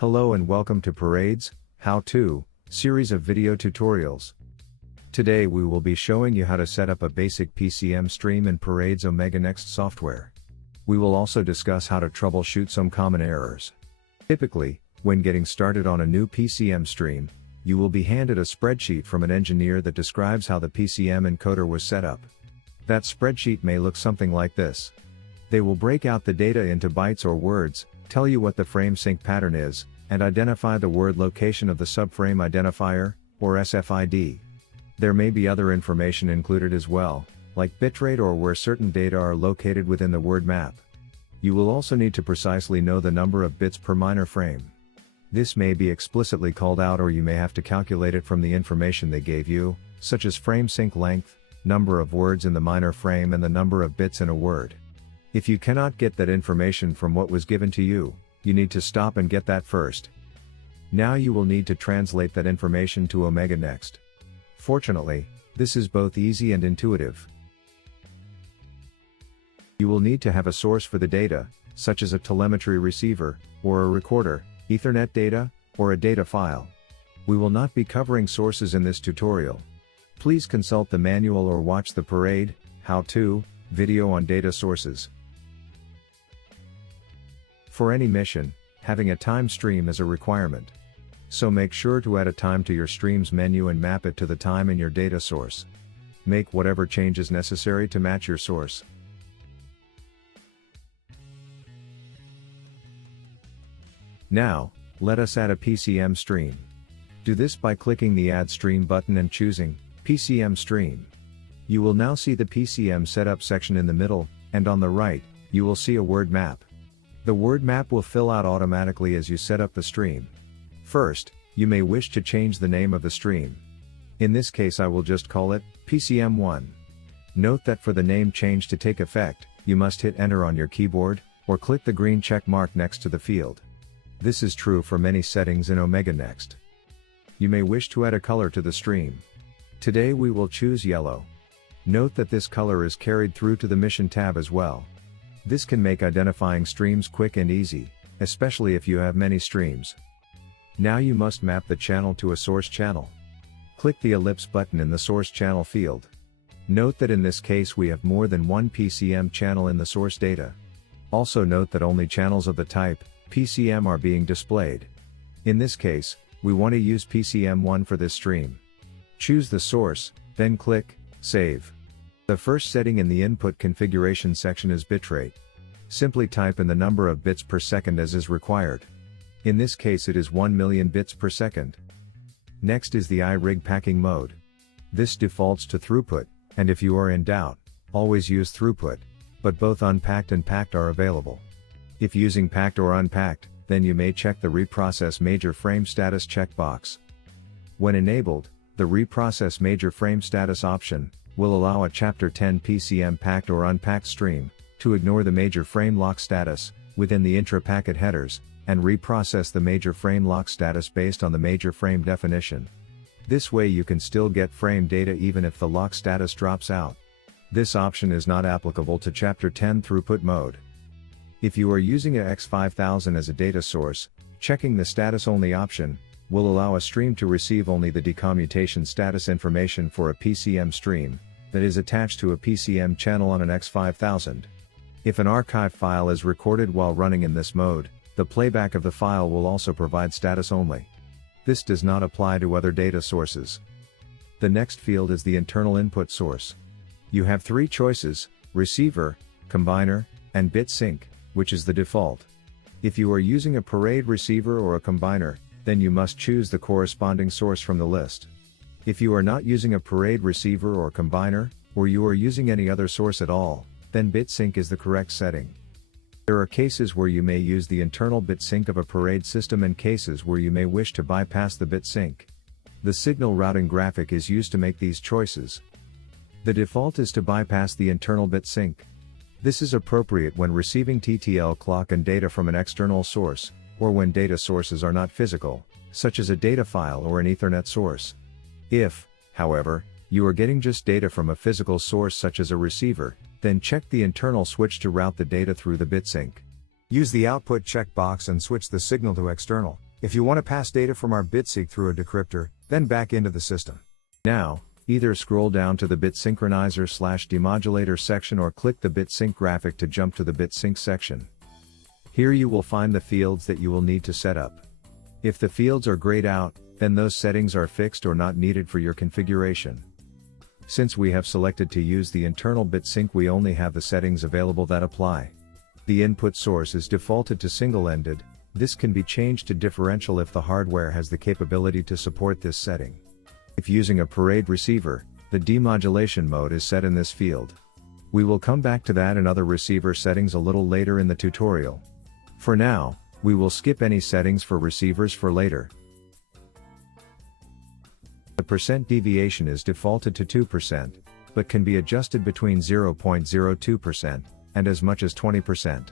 Hello and welcome to Parraid's How-To series of video tutorials. Today we will be showing you how to set up a basic PCM stream in Parraid's Omega Next software. We will also discuss how to troubleshoot some common errors. Typically, when getting started on a new PCM stream, you will be handed a spreadsheet from an engineer that describes how the PCM encoder was set up. That spreadsheet may look something like this. They will break out the data into bytes or words, tell you what the frame sync pattern is, and identify the word location of the subframe identifier, or SFID. There may be other information included as well, like bitrate or where certain data are located within the word map. You will also need to precisely know the number of bits per minor frame. This may be explicitly called out, or you may have to calculate it from the information they gave you, such as frame sync length, number of words in the minor frame and the number of bits in a word. If you cannot get that information from what was given to you, you need to stop and get that first. Now you will need to translate that information to Omega Next. Fortunately, this is both easy and intuitive. You will need to have a source for the data, such as a telemetry receiver, or a recorder, Ethernet data, or a data file. We will not be covering sources in this tutorial. Please consult the manual or watch the Parraid How-To video on data sources. For any mission, having a time stream is a requirement. So make sure to add a time to your streams menu and map it to the time in your data source. Make whatever changes necessary to match your source. Now, let us add a PCM stream. Do this by clicking the Add Stream button and choosing PCM Stream. You will now see the PCM setup section in the middle, and on the right, you will see a word map. The word map will fill out automatically as you set up the stream. First, you may wish to change the name of the stream. In this case I will just call it PCM1. Note that for the name change to take effect, you must hit enter on your keyboard, or click the green check mark next to the field. This is true for many settings in Omega Next. You may wish to add a color to the stream. Today we will choose yellow. Note that this color is carried through to the Mission tab as well. This can make identifying streams quick and easy, especially if you have many streams. Now you must map the channel to a source channel. Click the ellipse button in the source channel field. Note that in this case we have more than one PCM channel in the source data. Also note that only channels of the type PCM are being displayed. In this case, we want to use PCM1 for this stream. Choose the source, then click Save. The first setting in the input configuration section is bitrate. Simply type in the number of bits per second as is required. In this case it is 1 million bits per second. Next is the iRig packing mode. This defaults to throughput, and if you are in doubt, always use throughput, but both unpacked and packed are available. If using packed or unpacked, then you may check the Reprocess Major Frame Status checkbox. When enabled, the Reprocess Major Frame Status option will allow a Chapter 10 PCM packed or unpacked stream to ignore the major frame lock status within the intra-packet headers, and reprocess the major frame lock status based on the major frame definition. This way you can still get frame data even if the lock status drops out. This option is not applicable to Chapter 10 throughput mode. If you are using a X5000 as a data source, checking the status only option will allow a stream to receive only the decommutation status information for a PCM stream that is attached to a PCM channel on an X5000. If an archive file is recorded while running in this mode, the playback of the file will also provide status only. This does not apply to other data sources. The next field is the internal input source. You have three choices: receiver, combiner, and bit sync, which is the default. If you are using a Parraid receiver or a combiner, then you must choose the corresponding source from the list. If you are not using a Parraid receiver or combiner, or you are using any other source at all, then bit sync is the correct setting. There are cases where you may use the internal bit sync of a Parraid system and cases where you may wish to bypass the bit sync. The signal routing graphic is used to make these choices. The default is to bypass the internal bit sync. This is appropriate when receiving TTL clock and data from an external source, or when data sources are not physical, such as a data file or an Ethernet source. If, however, you are getting just data from a physical source such as a receiver, then check the internal switch to route the data through the bit sync. Use the output checkbox and switch the signal to external. If you want to pass data from our BitSync through a decryptor, then back into the system. Now, either scroll down to the bit synchronizer/demodulator section or click the BitSync graphic to jump to the BitSync section. Here you will find the fields that you will need to set up. If the fields are grayed out, then those settings are fixed or not needed for your configuration. Since we have selected to use the internal BitSync, we only have the settings available that apply. The input source is defaulted to single-ended. This can be changed to differential if the hardware has the capability to support this setting. If using a Parraid receiver, the demodulation mode is set in this field. We will come back to that and other receiver settings a little later in the tutorial. For now, we will skip any settings for receivers for later. The percent deviation is defaulted to 2%, but can be adjusted between 0.02% and as much as 20%.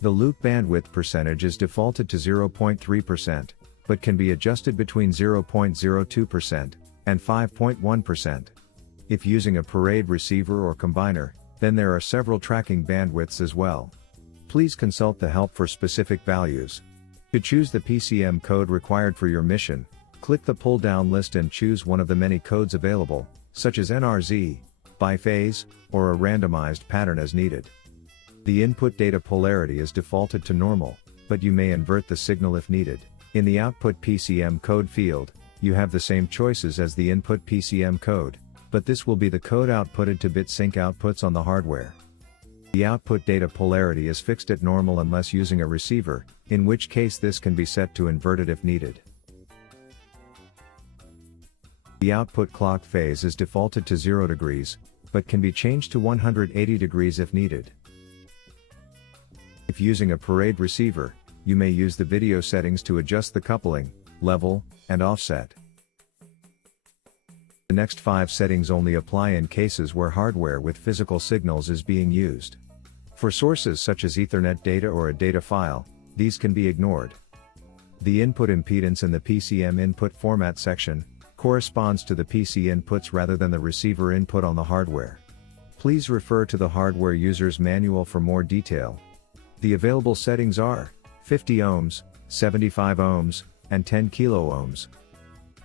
The loop bandwidth percentage is defaulted to 0.3%, but can be adjusted between 0.02% and 5.1%. If using a Parraid receiver or combiner, then there are several tracking bandwidths as well. Please consult the help for specific values. To choose the PCM code required for your mission, click the pull-down list and choose one of the many codes available, such as NRZ, biphase, or a randomized pattern as needed. The input data polarity is defaulted to normal, but you may invert the signal if needed. In the output PCM code field, you have the same choices as the input PCM code, but this will be the code outputted to BitSync outputs on the hardware. The output data polarity is fixed at normal unless using a receiver, in which case this can be set to inverted if needed. The output clock phase is defaulted to 0 degrees, but can be changed to 180 degrees if needed. If using a Parraid receiver, you may use the video settings to adjust the coupling, level, and offset. The next 5 settings only apply in cases where hardware with physical signals is being used. For sources such as Ethernet data or a data file, these can be ignored. The input impedance in the PCM input format section corresponds to the PC inputs rather than the receiver input on the hardware. Please refer to the hardware user's manual for more detail. The available settings are 50 ohms, 75 ohms, and 10 kilo ohms.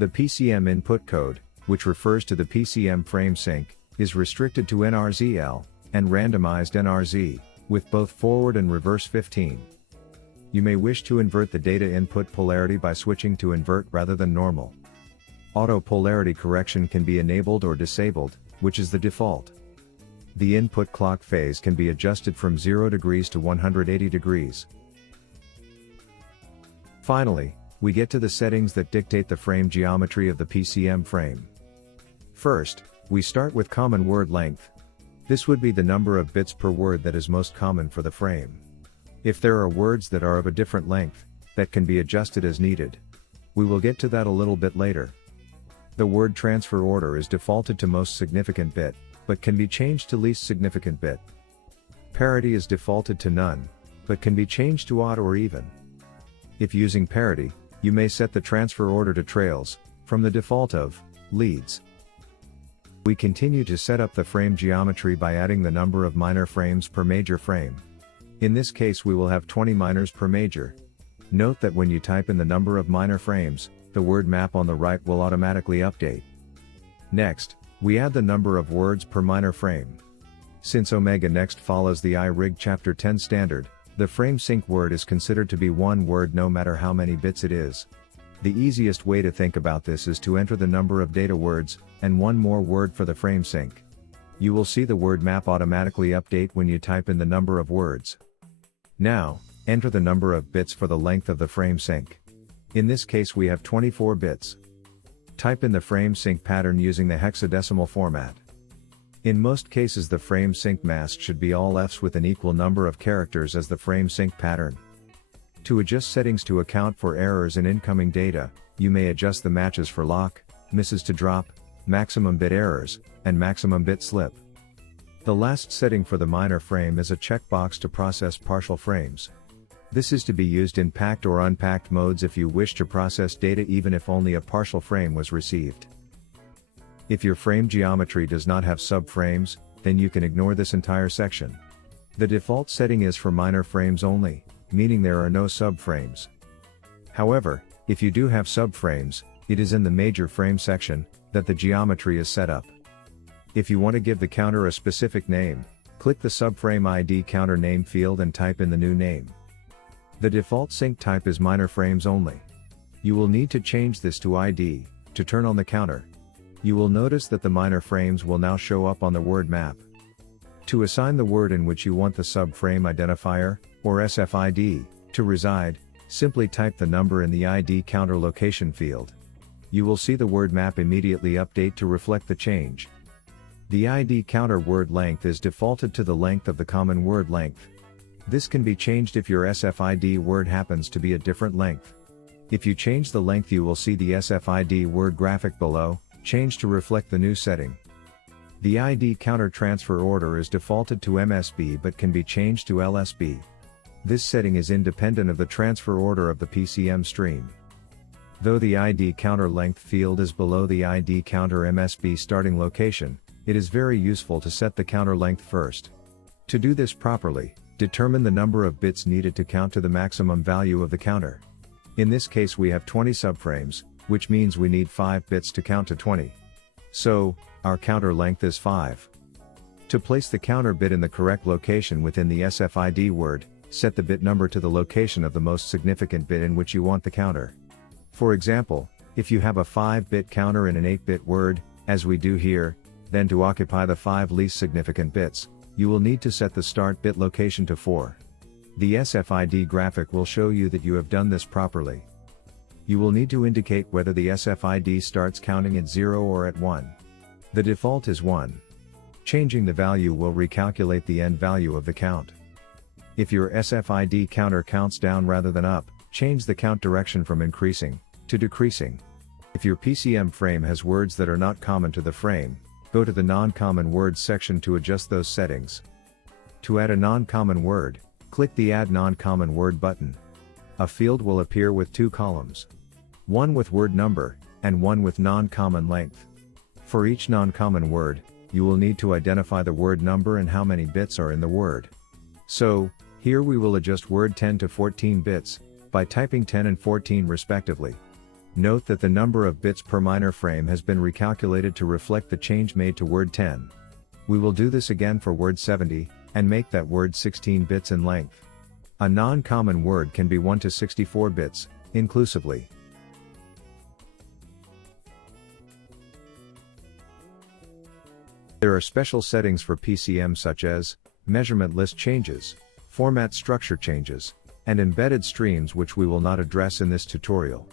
The PCM input code, which refers to the PCM frame sync, is restricted to NRZL, and randomized NRZ, with both forward and reverse 15. You may wish to invert the data input polarity by switching to invert rather than normal. Auto polarity correction can be enabled or disabled, which is the default. The input clock phase can be adjusted from 0 degrees to 180 degrees. Finally, we get to the settings that dictate the frame geometry of the PCM frame. First, we start with common word length. This would be the number of bits per word that is most common for the frame. If there are words that are of a different length, that can be adjusted as needed. We will get to that a little bit later. The word transfer order is defaulted to most significant bit, but can be changed to least significant bit. Parity is defaulted to none, but can be changed to odd or even. If using parity, you may set the transfer order to trails, from the default of leads. We continue to set up the frame geometry by adding the number of minor frames per major frame. In this case we will have 20 minors per major. Note that when you type in the number of minor frames, the word map on the right will automatically update. Next, we add the number of words per minor frame. Since Omega Next follows the iRig Chapter 10 standard, the frame sync word is considered to be one word no matter how many bits it is. The easiest way to think about this is to enter the number of data words, and one more word for the frame sync. You will see the word map automatically update when you type in the number of words. Now, enter the number of bits for the length of the frame sync. In this case we have 24 bits. Type in the frame sync pattern using the hexadecimal format. In most cases the frame sync mask should be all Fs with an equal number of characters as the frame sync pattern. To adjust settings to account for errors in incoming data, you may adjust the matches for lock, misses to drop, maximum bit errors, and maximum bit slip. The last setting for the minor frame is a checkbox to process partial frames. This is to be used in packed or unpacked modes if you wish to process data even if only a partial frame was received. If your frame geometry does not have subframes, then you can ignore this entire section. The default setting is for minor frames only, meaning there are no subframes. However, If you do have subframes, it is in the major frame section that the geometry is set up. If you want to give the counter a specific name, click the subframe ID counter name field and type in the new name. The default sync type is minor frames only. You will need to change this to ID to turn on the counter. You will notice that the minor frames will now show up on the word map. To assign the word in which you want the subframe identifier, or SFID, to reside, simply type the number in the ID counter location field. You will see the word map immediately update to reflect the change. The ID counter word length is defaulted to the length of the common word length. This can be changed if your SFID word happens to be a different length. If you change the length, you will see the SFID word graphic below, change to reflect the new setting. The ID counter transfer order is defaulted to MSB but can be changed to LSB. This setting is independent of the transfer order of the PCM stream. Though the ID counter length field is below the ID counter MSB starting location, it is very useful to set the counter length first. To do this properly, determine the number of bits needed to count to the maximum value of the counter. In this case we have 20 subframes, which means we need 5 bits to count to 20. So, our counter length is 5. To place the counter bit in the correct location within the SFID word, set the bit number to the location of the most significant bit in which you want the counter. For example, if you have a 5-bit counter in an 8-bit word, as we do here, then to occupy the 5 least significant bits, you will need to set the start bit location to 4. The SFID graphic will show you that you have done this properly. You will need to indicate whether the SFID starts counting at 0 or at 1. The default is 1. Changing the value will recalculate the end value of the count. If your SFID counter counts down rather than up, change the count direction from increasing to decreasing. If your PCM frame has words that are not common to the frame, go to the non-common words section to adjust those settings. To add a non-common word, click the Add Non-Common Word button. A field will appear with 2 columns. One with word number, and one with non-common length. For each non-common word, you will need to identify the word number and how many bits are in the word. So, here we will adjust word 10 to 14 bits, by typing 10 and 14 respectively. Note that the number of bits per minor frame has been recalculated to reflect the change made to word 10. We will do this again for word 70, and make that word 16 bits in length. A non-common word can be 1 to 64 bits, inclusively. There are special settings for PCM such as measurement list changes, format structure changes, and embedded streams which we will not address in this tutorial.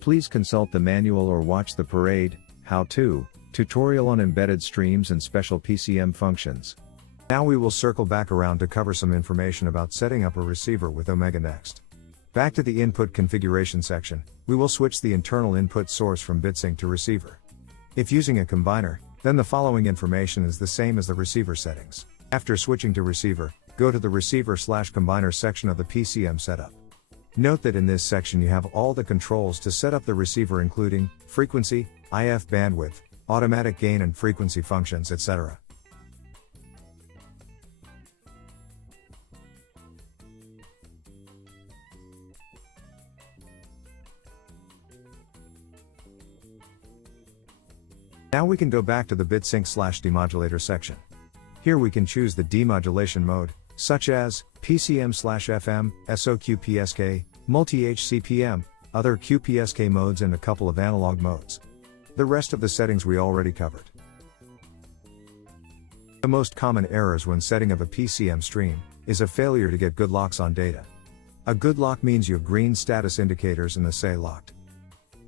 Please consult the manual or watch the Parraid how-to tutorial on embedded streams and special PCM functions. Now we will circle back around to cover some information about setting up a receiver with Omega Next. Back to the input configuration section, we will switch the internal input source from BitSync to receiver. If using a combiner, then the following information is the same as the receiver settings. After switching to receiver, go to the receiver/combiner section of the PCM setup. Note that in this section you have all the controls to set up the receiver including frequency, IF bandwidth, automatic gain and frequency functions, etc. Now we can go back to the BitSync/demodulator section. Here we can choose the demodulation mode, such as PCM/FM, SOQPSK, Multi-HCPM, other QPSK modes and a couple of analog modes. The rest of the settings we already covered. The most common errors when setting up a PCM stream is a failure to get good locks on data. A good lock means you have green status indicators in the say locked.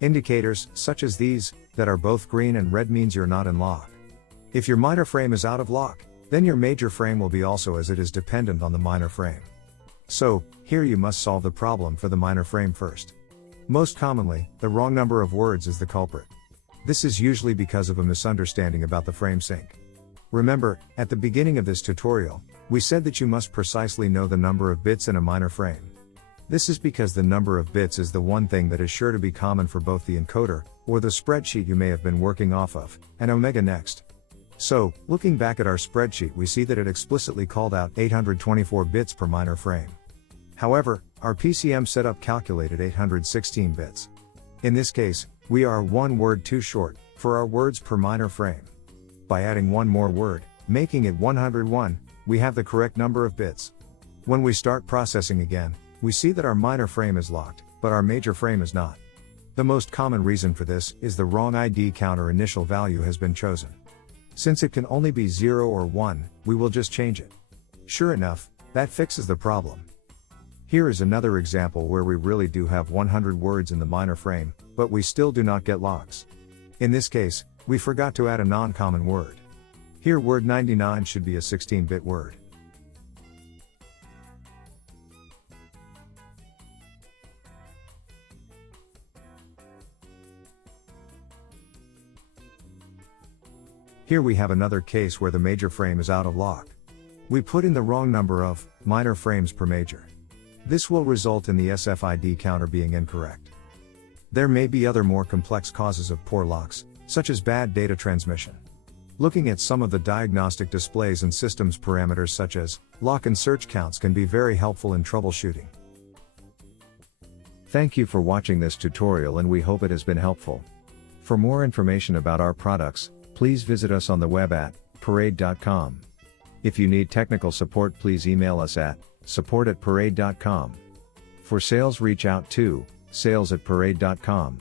Indicators, such as these, that are both green and red means you're not in lock. If your minor frame is out of lock, then your major frame will be also, as it is dependent on the minor frame. So, here you must solve the problem for the minor frame first. Most commonly, the wrong number of words is the culprit. This is usually because of a misunderstanding about the frame sync. Remember, at the beginning of this tutorial, we said that you must precisely know the number of bits in a minor frame. This is because the number of bits is the one thing that is sure to be common for both the encoder, or the spreadsheet you may have been working off of, and Omega Next. So, looking back at our spreadsheet, we see that it explicitly called out 824 bits per minor frame. However, our PCM setup calculated 816 bits. In this case, we are one word too short for our words per minor frame. By adding one more word, making it 101, we have the correct number of bits. When we start processing again, we see that our minor frame is locked, but our major frame is not. The most common reason for this is the wrong ID counter initial value has been chosen. Since it can only be 0 or 1, we will just change it. Sure enough, that fixes the problem. Here is another example where we really do have 100 words in the minor frame, but we still do not get locks. In this case, we forgot to add a non-common word. Here word 99 should be a 16-bit word. Here we have another case where the major frame is out of lock. We put in the wrong number of minor frames per major. This will result in the SFID counter being incorrect. There may be other more complex causes of poor locks, such as bad data transmission. Looking at some of the diagnostic displays and systems parameters such as lock and search counts can be very helpful in troubleshooting. Thank you for watching this tutorial and we hope it has been helpful. For more information about our products, please visit us on the web at Parraid.com. If you need technical support, please email us at support@parraid.com. For sales, reach out to sales@parraid.com.